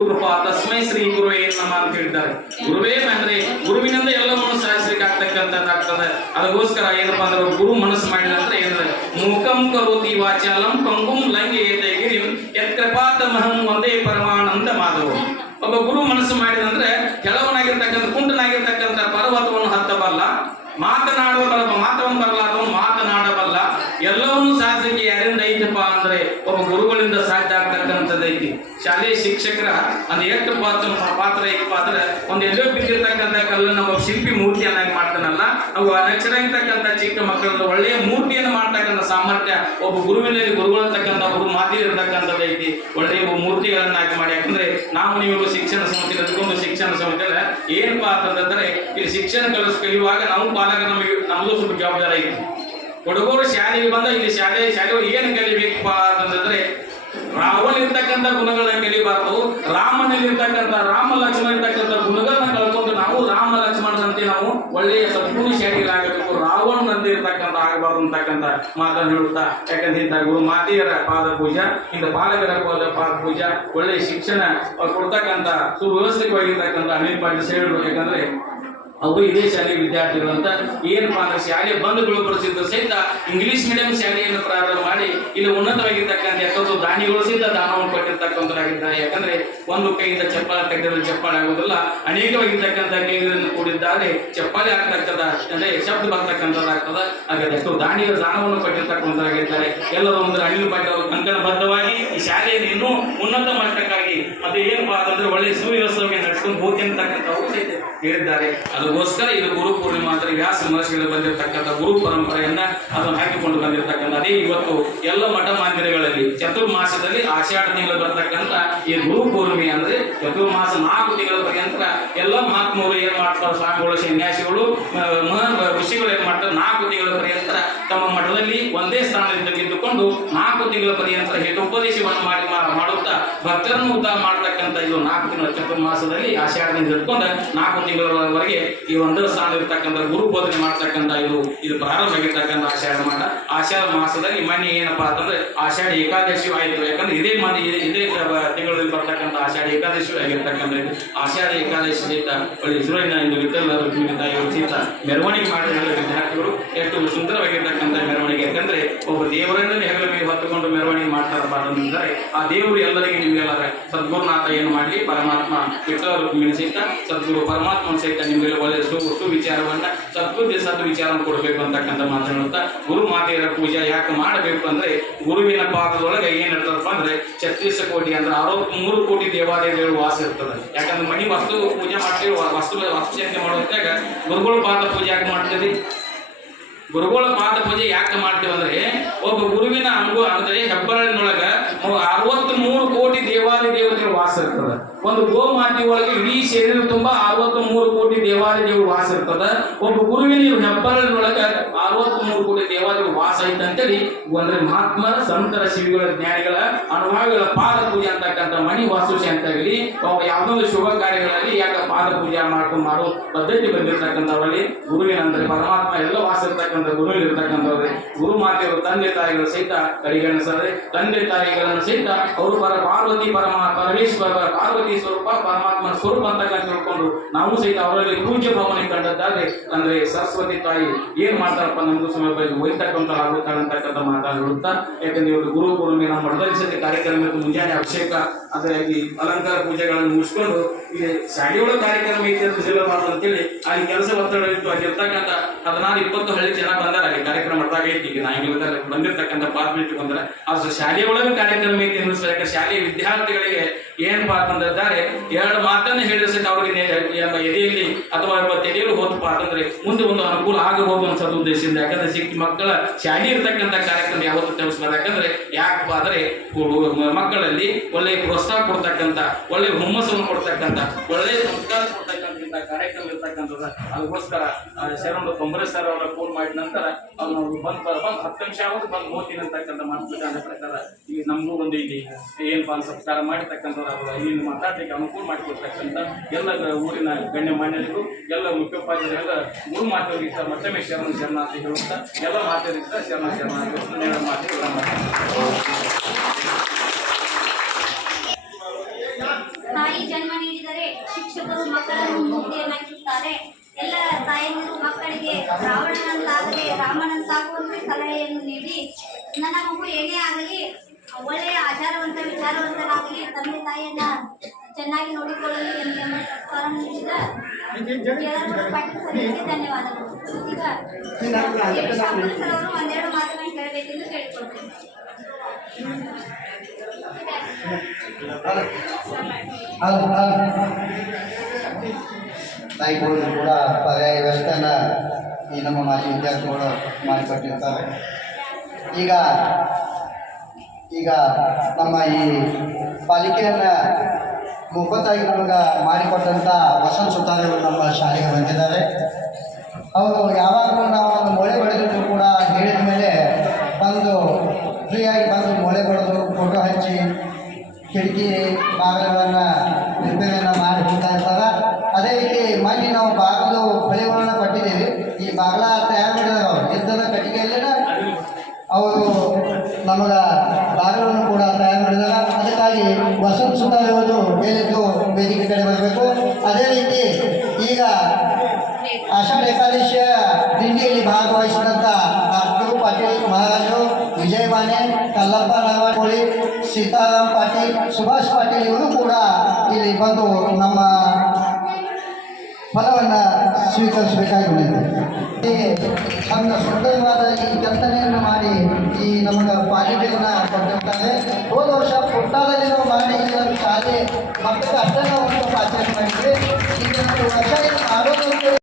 ಕೃಪಾ ತಸ್ಮೈ ಶ್ರೀ ಗುರುವೇ ನಮ ಅಂತ ಹೇಳಿದ್ದಾರೆ. ಗುರುವೇ ಅಂದ್ರೆ ಗುರುವಿನಿಂದ ಎಲ್ಲವನ್ನು ಸಾಧಿಸಲಿಕ್ಕೆ ಆಗ್ತಕ್ಕಂಥದ್ದಾಗ್ತದೆ. ಅದಕ್ಕೋಸ್ಕರ ಏನಪ್ಪಾ ಅಂದ್ರೆ ಗುರು ಮನಸ್ಸು ಮಾಡಿದ್ರೆ ಏನಂದ್ರೆ ಮೂಕಂ ಕರೋತಿ ವಾಚಾಲಂ ಪಂಗುಂ ಲಂಘಯತೆ ಗಿರಿಂ ಯತ್ಕೃಪಾತಮಹಂ ಒಂದೇ ಪರಮಾನಂದ ಮಾಧವ. ಒಬ್ಬ ಗುರು ಮನಸ್ಸು ಮಾಡಿದಂದ್ರೆ ಕೆಲವನಾಗಿರ್ತಕ್ಕಂಥ ಕುಂಟನಾಗಿರ್ತಕ್ಕಂಥ ಪರ್ವತವನ್ನು ಹತ್ತಬಲ್ಲ, ಮಾತವನ್ನು ಬರಲಾದವನು ಮಾತನಾಡಬಲ್ಲ. ಎಲ್ಲವನ್ನೂ ಸಾಧಿಸಲಿಕ್ಕೆ ಯಾರಿಂದ ಐತಪ್ಪ ಅಂದ್ರೆ ಒಬ್ಬ ಗುರುಗಳಿಂದ ಸಾಧ್ಯ ಆಗ್ತಕ್ಕಂಥದ್ದೈತಿ. ಶಾಲೆಯ ಶಿಕ್ಷಕರ ಒಂದು ಎಷ್ಟು ಪಾತ್ರ ಐತಪ್ಪ ಅಂದ್ರೆ ಒಂದು ಎಲ್ಲೋ ಬಿದ್ದಿರ್ತಕ್ಕಂಥ ಕಲ್ಲನ್ನು ಒಬ್ಬ ಶಿಲ್ಪಿ ಮೂರ್ತಿಯನ್ನಾಗಿ ಮಾಡ್ತಾನಲ್ಲ, ಅವು ಅನಕ್ಷರಾಗಿರ್ತಕ್ಕಂಥ ಚಿಕ್ಕ ಮಕ್ಕಳದ್ದು ಒಳ್ಳೆಯ ಮೂರ್ತಿಯನ್ನು ಮಾಡ್ತಕ್ಕಂಥ ಸಾಮರ್ಥ್ಯ ಒಬ್ಬ ಗುರುವಿನಲ್ಲಿ ಗುರುಗಳಂತಕ್ಕಂಥ ಗುರು ಮಾತಿ ಇರತಕ್ಕಂಥದ್ದೈತಿ. ಒಳ್ಳೆಯ ಮೂರ್ತಿಗಳನ್ನಾಗಿ ಮಾಡಿ. ಯಾಕಂದ್ರೆ ನಾವು ನೀವು ಶಿಕ್ಷಣ ಸಂಸ್ಥೆ ಅದಕ್ಕೊಂದು ಶಿಕ್ಷಣ ಸಂಸ್ಥೆ ಏನಪ್ಪಾ ಅಂತಂದ್ರೆ ಇಲ್ಲಿ ಶಿಕ್ಷಣ ಕಲಿಯುವಾಗ ನಾವು ಪಾಲಕ ನಮ್ದು ಸ್ವಲ್ಪ ಜವಾಬ್ದಾರಿ ಐತಿ. ಹುಡುಗರು ಶಾಲೆಗೆ ಬಂದ ಇಲ್ಲಿ ಶಾಲೆ ಏನು ಕಲಿಬೇಕಪ್ಪ ಅಂತಂದ್ರೆ ರಾವಣ ಇರ್ತಕ್ಕಂಥ ಗುಣಗಳನ್ನ ಕಲಿಬಾರ್ದು. ರಾಮನಲ್ಲಿರ್ತಕ್ಕಂಥ ರಾಮ ಲಕ್ಷ್ಮಣ ಇರ್ತಕ್ಕಂಥ ಗುಣಗಳನ್ನ ಕಳ್ಕೊಂಡು ನಾವು ರಾಮ ಲಕ್ಷ್ಮಣನಂತೆ ನಾವು ಒಳ್ಳೆಯ ಸಂಪೂರ್ಣ ಶಾಲೆಗಳಾಗಬೇಕು. ರಾವಣನಂತೆ ಇರ್ತಕ್ಕಂಥ ಆಗಬಾರ್ದು ಅಂತಕ್ಕಂಥ ಮಾತನ್ನು ಹೇಳುತ್ತಾ, ಯಾಕಂದ್ರೆ ಇಂಥ ಗುರು ಮಾತೆಯರ ಪಾದ ಪೂಜಾ, ಇಂಥ ಪಾಲಕರ ಪಾದ ಪೂಜಾ, ಒಳ್ಳೆಯ ಶಿಕ್ಷಣ ಕೊಡ್ತಕ್ಕಂಥ ಸುವ್ಯವಸ್ಥಿತವಾಗಿರ್ತಕ್ಕಂಥ ಅನಿಲ್ ಪಾಟೀಲ್ ಹೇಳಿದ್ರು. ಯಾಕಂದ್ರೆ ಅವರು ಇದೇ ಶಾಲೆಯ ವಿದ್ಯಾರ್ಥಿಗಳಂತ ಏನಪ್ಪಾ ಅಂದ್ರೆ ಶಾಲೆ ಬಂಧುಗಳು ಪ್ರಸಿದ್ಧ ಸಹಿತ ಇಂಗ್ಲಿಷ್ ಮೀಡಿಯಂ ಶಾಲೆಯನ್ನು ಪ್ರಾರಂಭ ಮಾಡಿ ಇಲ್ಲಿ ಉನ್ನತವಾಗಿರ್ತಕ್ಕಂಥ ಎಷ್ಟೊಂದು ದಾನಿಗಳು ಸಹಿತ ದಾನವನ್ನು ಕೊಟ್ಟಿರ್ತಕ್ಕಂಥರಾಗಿದ್ದಾರೆ. ಯಾಕಂದ್ರೆ ಒಂದು ಕೈಯಿಂದ ಚಪ್ಪಾಳೆ ತೆಗೆದರೆ ಚಪ್ಪಾಳೆ ಆಗುವುದಿಲ್ಲ, ಅನೇಕವಾಗಿರ್ತಕ್ಕಂಥ ಕೈಗಳನ್ನು ಕೂಡಿದ್ದಾರೆ ಚಪ್ಪಾಳೆ ಆಗ್ತಕ್ಕಂಥ ಅಂದ್ರೆ ಶಬ್ದ ಬರ್ತಕ್ಕಂಥದ್ದಾಗ್ತದ. ಹಾಗಾದ್ರೆ ಎಷ್ಟೋ ದಾನಿಗಳು ದಾನವನ್ನು ಕೊಟ್ಟಿರ್ತಕ್ಕಂಥರಾಗಿದ್ದಾರೆ. ಎಲ್ಲರೂ ಅಂದ್ರೆ ಅನಿಲ್ ಪಾಟೀಲ್ ಅವರು ಕಂಕಣಬದ್ಧವಾಗಿ ಈ ಶಾಲೆಯನ್ನು ಇನ್ನೂ ಉನ್ನತ ಮಟ್ಟಕ್ಕಾಗಿ ಮತ್ತೆ ಏನಪ್ಪಾ ಅಂತಂದ್ರೆ ಒಳ್ಳೆಯ ಸುವ್ಯವಸ್ಥೆಗೆ ನಡೆಸ್ಕೊಂಡು ಹೋಗಿ ಅಂತಕ್ಕಂಥವರು ಸಹಿತ ಹೇಳಿದ್ದಾರೆ. ಅದಕ್ಕೋಸ್ಕರ ಇದು ಗುರು ಪೂರ್ಣಿಮಾ ಅಂದ್ರೆ ವ್ಯಾಸ ಮಹರ್ಷಿಗಳು ಬಂದಿರತಕ್ಕಂಥ ಗುರು ಪರಂಪರೆಯನ್ನ ಅದನ್ನು ಹಾಕಿಕೊಂಡು ಬಂದಿರತಕ್ಕಂಥ ಅದೇ ಇವತ್ತು ಎಲ್ಲ ಮಠ ಮಂದಿರಗಳಲ್ಲಿ ಚತುರ್ಮಾಸದಲ್ಲಿ ಆಷಾಢ ತಿಂಗಳು ಬರ್ತಕ್ಕಂಥ ಈ ಗುರು ಪೂರ್ಣಿಮೆ ಅಂದ್ರೆ ಚತುರ್ಮಾಸ 4 ತಿಂಗಳ ಪರ್ಯಂತ ಎಲ್ಲ ಮಹಾತ್ಮರು ಏನ್ ಮಾಡ್ತಾರೆ, ಸ್ವಾಮಿಗಳು ಸನ್ಯಾಸಿಗಳು ಋಷಿಗಳು ಏನ್ ಮಾಡ್ತಾರೆ 4 ತಿಂಗಳ ಪರ್ಯಂತ ತಮ್ಮ ಮಠದಲ್ಲಿ ಒಂದೇ ಸ್ಥಾನದಿಂದ ಇದ್ದುಕೊಂಡು 4 ತಿಂಗಳ ಪರ್ಯಂತ ಹಿತೋಪದೇಶವನ್ನು ಮಾಡುತ್ತಾ ಭಕ್ತರನ್ನು ಉದ್ಧಾರ ಮಾಡತಕ್ಕಂಥ ಇದು 4 ತಿಂಗಳ ಚತುರ್ಮಾಸದಲ್ಲಿ ಆಷಾಢದಿಂದ ಹಿಡ್ಕೊಂಡು 4 ತಿಂಗಳವರೆಗೆ ಈ ಒಂದರ ಸ್ಥಾನ ಇರ್ತಕ್ಕಂಥ ಗುರು ಬೋಧನೆ ಮಾಡ್ತಕ್ಕಂಥ ಇದು ಪ್ರಾರಂಭ ಆಗಿರ್ತಕ್ಕಂಥ ಆಷಾಢ ಮಾಸ. ಆಷಾಢ ಮಾಸದಲ್ಲಿ ಮನೆ ಏನಪ್ಪಾ ಅಂತಂದ್ರೆ ಆಷಾಢ ಏಕಾದಶಿ ಆಯಿತು. ಯಾಕಂದ್ರೆ ಇದೇ ತಿಂಗಳಲ್ಲಿ ಬರ್ತಕ್ಕಂಥ ಆಷಾಢ ಏಕಾದಶಿ ಆಗಿರ್ತಕ್ಕಂಥ ಆಷಾಢ ಏಕಾದಶಿ ಸಹಿತ ಒಳ್ಳೆ ಸುರೈನ ಇಂದು ವಿಠಲ ಇವರು ಸಹಿತ ಮೆರವಣಿಗೆ ಮಾಡಿದ ವಿದ್ಯಾರ್ಥಿಗಳು ಎಷ್ಟು ಸುಂದರವಾಗಿರ್ತಕ್ಕಂಥ ಮೆರವಣಿಗೆ. ಯಾಕಂದ್ರೆ ಒಬ್ಬ ದೇವರನ್ನೇ ಹೆಗಲ ಮೇಲೆ ಹೊತ್ತುಕೊಂಡು ಮೆರವಣಿಗೆ ಮಾಡ್ತಾರಪ್ಪ ಅಂತಂದ್ರೆ ಆ ದೇವರು ಎಲ್ಲರಿಗೆ ನಿಮ್ಗೆಲ್ಲರ ಸದ್ಗುರುನಾಥ ಏನು ಮಾಡಲಿ, ಪರಮಾತ್ಮ ವಿಠಲ ಸಹಿತ ಸದ್ಗುರು ಪರಮಾತ್ಮ ಸಹಿತ ನಿಮ್ಗೆಲ್ಲ ಒಳ್ಳೆ ಸುವಿಚಾರವನ್ನ ಸದ್ವಿಚಾರವನ್ನು ಕೊಡಬೇಕು ಅಂತಕ್ಕಂಥ ಮಾತನಾಡುತ್ತಾ ಗುರು ಮಾತೆಯರ ಪೂಜೆ ಯಾಕೆ ಮಾಡಬೇಕು ಅಂದ್ರೆ ಗುರುವಿನ ಪಾದದೊಳಗೆ ಏನ್ ಇರ್ತದಪ್ಪ ಅಂದ್ರೆ 36 ಕೋಟಿ ಅಂದ್ರೆ 63 ಕೋಟಿ ದೇವಾಲಯಗಳು ವಾಸ ಇರ್ತದೆ. ಯಾಕಂದ್ರೆ ಮನಿ ವಸ್ತು ಪೂಜೆ ಮಾಡ್ತೀವಿ, ವಾಸ್ತುಶಾಂತಿ ಮಾಡುವಾಗ ಗುರುಗಳ ಪಾದ ಪೂಜೆ ಯಾಕೆ ಮಾಡ್ತೀವಿ? ಗುರುಗಳ ಪಾದ ಪೂಜೆ ಯಾಕೆ ಮಾಡ್ತೀವಿ ಅಂದ್ರೆ ಒಬ್ಬ ಗುರುವಿನ ಅಂದ್ರೆ ಹೆಬ್ಬರಳಿನೊಳಗ 63 ಕೋಟಿ ದೇವಾಲಯ ದೇವತೆಗಳು ವಾಸ ಇರ್ತದೆ. ಒಂದು ಗೋಮಾತೆ ಒಳಗೆ ಇಡೀ ಶರೀರ ತುಂಬಾ 63 ಕೋಟಿ ದೇವಾಲಯಗಳು ವಾಸ ಇರ್ತದ. ಒಬ್ಬ ಗುರುವಿನ ಹೆಬ್ಬರಳಿನೊಳಗ 63 ಕೋಟಿ ದೇವಾಲಯಗಳು ವಾಸ ಐತಂತೇಳಿ ಅಂದ್ರೆ ಮಹಾತ್ಮರ ಸಂತರ ಶಿವಿಗಳ ಜ್ಞಾನಿಗಳ ಅನುಭವಿಗಳ ಪಾದ ಪೂಜೆ ಅಂತಕ್ಕಂಥ ಮಣಿ ವಾಸ್ತುಶಾಂತಿ ಆಗಲಿ ಯಾವುದೋ ಶುಭ ಕಾರ್ಯಗಳಲ್ಲಿ ಯಾಕೆ ಪಾದ ಪೂಜೆ ಮಾಡೋ ಪದ್ಧತಿ ಬಂದಿರ್ತಕ್ಕಂಥವರಲ್ಲಿ ಗುರುವಿನ ಅಂದ್ರೆ ಪರಮಾತ್ಮ ಎಲ್ಲ ವಾಸ ಇರ್ತಕ್ಕಂಥ ಗುರುವಿನ ಇರ್ತಕ್ಕಂಥವ್ರೆ ಗುರು ಮಾತೆಯವರು ತಂದೆ ತಾಯಿಗಳು ಸಹಿತ ಕಡೆಗಣಿಸಿದ್ರೆ ತಂದೆ ತಾಯಿಗಳನ್ನು ಸಹಿತ ಅವರು ಪಾರ್ವತಿ ಪಾರ್ವತಿ ಸ್ವರೂಪ ಪರಮಾತ್ಮನ ಸ್ವರೂಪ ಅಂತ ತಿಳ್ಕೊಂಡು ನಾವು ಸಹಿತ ಅವರಲ್ಲಿ ಪೂಜ್ಯ ಭಾವನೆ ಕಂಡದ್ದಾದ್ರೆ ಅಂದ್ರೆ ಸರಸ್ವತಿ ತಾಯಿ ಏನ್ ಮಾಡ್ತಾರಪ್ಪ ನಮ್ದು ಸಮಯ ಒಯ್ತಕ್ಕಂಥ ಆಗುತ್ತಾಳೆ ಅಂತಕ್ಕಂಥ ಮಾತಾಡುತ್ತಾ. ಯಾಕಂದ್ರೆ ಇವರು ಗುರು ಪೂರ್ಣಿಮೆ ನಮ್ಮ ಮಠದಲ್ಲಿ ಸಹಿತ ಕಾರ್ಯಕ್ರಮಕ್ಕೆ ಮುಂಜಾನೆ ಅಭಿಷೇಕ ಅಂದ್ರೆ ಈ ಅಲಂಕಾರ ಪೂಜೆಗಳನ್ನು ಮುಗಿಸ್ಕೊಂಡು ಇಲ್ಲಿ ಶಾಲೆಯೊಳ ಕಾರ್ಯಕ್ರಮ ಐತೆ ಅಂತ ಹೇಳಬಾರ್ದು ಅಂತೇಳಿ ಅಲ್ಲಿ ಕೆಲಸ ಒತ್ತಡ ಇತ್ತು. ಅಲ್ಲಿರ್ತಕ್ಕಂಥ 16-20 ಹಳ್ಳಿ ಜನ ಬಂದಾರ ಅಲ್ಲಿ ಕಾರ್ಯಕ್ರಮ ಮಾಡ್ದಾಗ ಐತಿ. ಈಗ ನಾಯಿಗಳ ಬಂದಿರ್ತಕ್ಕಂಥ ಪಾರ್ಮೆಂಟ್ ಬಂದ್ರೆ ಅದು ಶಾಲೆಯ ಒಳಗೆ ಕಾರ್ಯಕ್ರಮ ಐತಿ ಅನ್ನಿಸ್ತಾರೆ. ಶಾಲೆಯ ವಿದ್ಯಾರ್ಥಿಗಳಿಗೆ ಏನಪ್ಪಾ ಅಂತಂದಿದ್ದಾರೆ 2 ಮಾತನ್ನ ಹೇಳಿದ್ರೆ ಸಹಿತ ಅವ್ರಿಗೆ ಎದೆಯಲ್ಲಿ ಅಥವಾ ತೆರೆಯಲು ಹೋದಪ್ಪ ಅಂತಂದ್ರೆ ಮುಂದೆ ಒಂದು ಅನುಕೂಲ ಆಗಬಹುದು ಅನ್ನೋ ಉದ್ದೇಶದಿಂದ. ಯಾಕಂದ್ರೆ ಚಿಕ್ಕ ಮಕ್ಕಳ ಶಾಲೆ ಇರ್ತಕ್ಕಂಥ ಕಾರ್ಯಕ್ರಮ ಯಾವತ್ತೂ ತಿಳಿಸ್ಬಾರ್ದು. ಯಾಕಂದ್ರೆ ಯಾಕಪ್ಪ ಅಂದ್ರೆ ಮಕ್ಕಳಲ್ಲಿ ಒಳ್ಳೆಯ ಪ್ರೋತ್ಸಾಹ ಕೊಡ್ತಕ್ಕಂಥ ಒಳ್ಳೆ ಹುಮ್ಮಸ್ಸನ್ನು ಕೊಡ್ತಕ್ಕಂಥ ಒಳ್ಳೆಯ ಸಂಸ್ಕಾರ ಕೊಡ್ತಕ್ಕಂಥ ಕಾರ್ಯಕ್ರಮ ಇರ್ತಕ್ಕಂಥದ್ದು. ಅದಕ್ಕೋಸ್ಕರ ಶರಣ ತೊಂಬರೆ ಸರ್ ಅವರ ಫೋನ್ ಮಾಡಿದ ನಂತರ ಅವ್ರು ಬಂದು 10 ನಿಮಿಷ ಆಗೋದು ಬಂದು ಹೋಗ್ತೀನಿ ಅಂತಕ್ಕಂಥ ಮಾತುಕತೆ ಪ್ರಕಾರ ಈಗ ನಮಗೂ ಒಂದು ಇಲ್ಲಿ ಏನಪ್ಪಾ ಸಂಸ್ಕಾರ ಮಾಡಿರ್ತಕ್ಕಂಥವ್ರು ಇಲ್ಲಿ ಮಾತಾಡ್ಲಿಕ್ಕೆ ಅನುಕೂಲ ಮಾಡಿಕೊಡ್ತಕ್ಕಂಥ ಎಲ್ಲ ಊರಿನ ಗಣ್ಯ ಮಾನ್ಯರಿಗೂ ಎಲ್ಲ ಮುಖ್ಯೋಪಾಧ್ಯಾಯರೆಲ್ಲ ಗುರು ಮಾತವರಿಗೆ ಮತ್ತೊಮ್ಮೆ ಶರಣ ಹೇಳುತ್ತಾ ಎಲ್ಲ ಮಾತಾಡಿರ್ತಾ ಶರಣ ಮಾತು ಚೆನ್ನಾಗಿ ನೋಡಿಕೊಳ್ಳಲು ಎಂಬ ಪ್ರಸ್ತಾವ ನೀಡಿದ ಕೇರಳ ಪಾಟೀಲ್ ಸರಿಗೆ ಧನ್ಯವಾದಗಳು. ಈಗ ಶಾಮರಾವ್ ಸರ್ ಅವರು ಒಂದೆರಡು ಮಾತುಗಳನ್ನು ಹೇಳಬೇಕೆಂದು ಕೇಳಿಕೊಳ್ತೇನೆ. ನಾಯಿಗಳು ಕೂಡ ಪರ್ಯಾಯ ವ್ಯವಸ್ಥೆನ ಈ ನಮ್ಮ ಮಾಜಿ ವಿದ್ಯಾರ್ಥಿಗಳು ಮಾಡಿಕೊಟ್ಟಿರ್ತಾರೆ. ಈಗ ನಮ್ಮ ಈ ಪಾಲಿಕೆಯನ್ನು ಮುಖತಾಗಿ ನಮಗೆ ಮಾಡಿಕೊಟ್ಟಂಥ ವಸಂತ ಸುತಾರರು ನಮ್ಮ ಶಾಲೆಗೆ ಬಂದಿದ್ದಾರೆ. ಅವರು ಯಾವಾಗಲೂ ನಾವು ಒಂದು ಮೊಳೆ ಬಡಿದ್ರು ಕೂಡ ಹೇಳಿದ ಮೇಲೆ ಬಂದು ಫ್ರೀಯಾಗಿ ಬಂದು ಮೊಳೆ ಬಡಿದು ಫೋಟೋ ಹಚ್ಚಿ ಕಿಟಕಿ ಬಾಗಿಲುಗಳನ್ನು ರಿಪೇರಿಯನ್ನು ಮಾಡಿ ಹೋಗ್ತಾ ಇರ್ತಾರೆ. ಅದೇ ರೀತಿ ಮೊನ್ನೆ ನಾವು ಬಾಗಿಲು ಬಳಿಗಳನ್ನು ಕೊಟ್ಟಿದ್ದೀವಿ. ಈ ಬಾಗಿಲ ತಯಾರು ಮಾಡಿದಾಗ ಅವರು ಯುದ್ಧದ ಕಟ್ಟಿಗೆಯಲ್ಲೇನ ಅವರು ನಮಗೆ ಬಾಗಿಲನ್ನು ಕೂಡ ತಯಾರು ಮಾಡಿದಾಗ ಅದಕ್ಕಾಗಿ ವಸಂತ ಸುತಾರವರು ಹೇಳಿದ್ದು ವೇದಿಕೆ ಕಡೆ ಬರಬೇಕು. ಅದೇ ರೀತಿ ಈಗ ಆಷಾಢ ಏಕಾದಶಿಯ ದಿಂಡಿಯಲ್ಲಿ ಭಾಗವಹಿಸಿದಂಥ ಅಬ್ದುಲ್ ಪಾಟೀಲ್ ಮಹಾರಾಜರು, ವಿಜಯ್ ಮಾನೆ, ಕಲ್ಲಪ್ಪ ನಾಗವಳಿ, ಸೀತಾರಾಮ್ ಪಾಟೀಲ್, ಸುಭಾಷ್ ಪಾಟೀಲ್ ಇವರು ಕೂಡ ಇಲ್ಲಿ ಬಂದು ನಮ್ಮ ಫಲವನ್ನು ಸ್ವೀಕರಿಸಬೇಕಾಗಿ ಈ ಚಂದ ಸುಂದರವಾದ ಈ ಕೆತ್ತನೆಯನ್ನು ಮಾಡಿ ಈ ನಮಗೆ ಪಾಲಿಕೆಯನ್ನು ಕೊಟ್ಟಿರ್ತಾರೆ. ಹೋದ ವರ್ಷ ಪುಟ್ಟದಲ್ಲಿ ನಾವು ಮಾಡಿ ಈ ನಮ್ಮ ಶಾಲೆ ಮಕ್ಕಳಿಗೆ ಅಷ್ಟೇ ನಾವು ಆಚರಣೆ ಮಾಡಿದ್ವಿ. ಈಗ ವರ್ಷ ಆರೋಗ್ಯ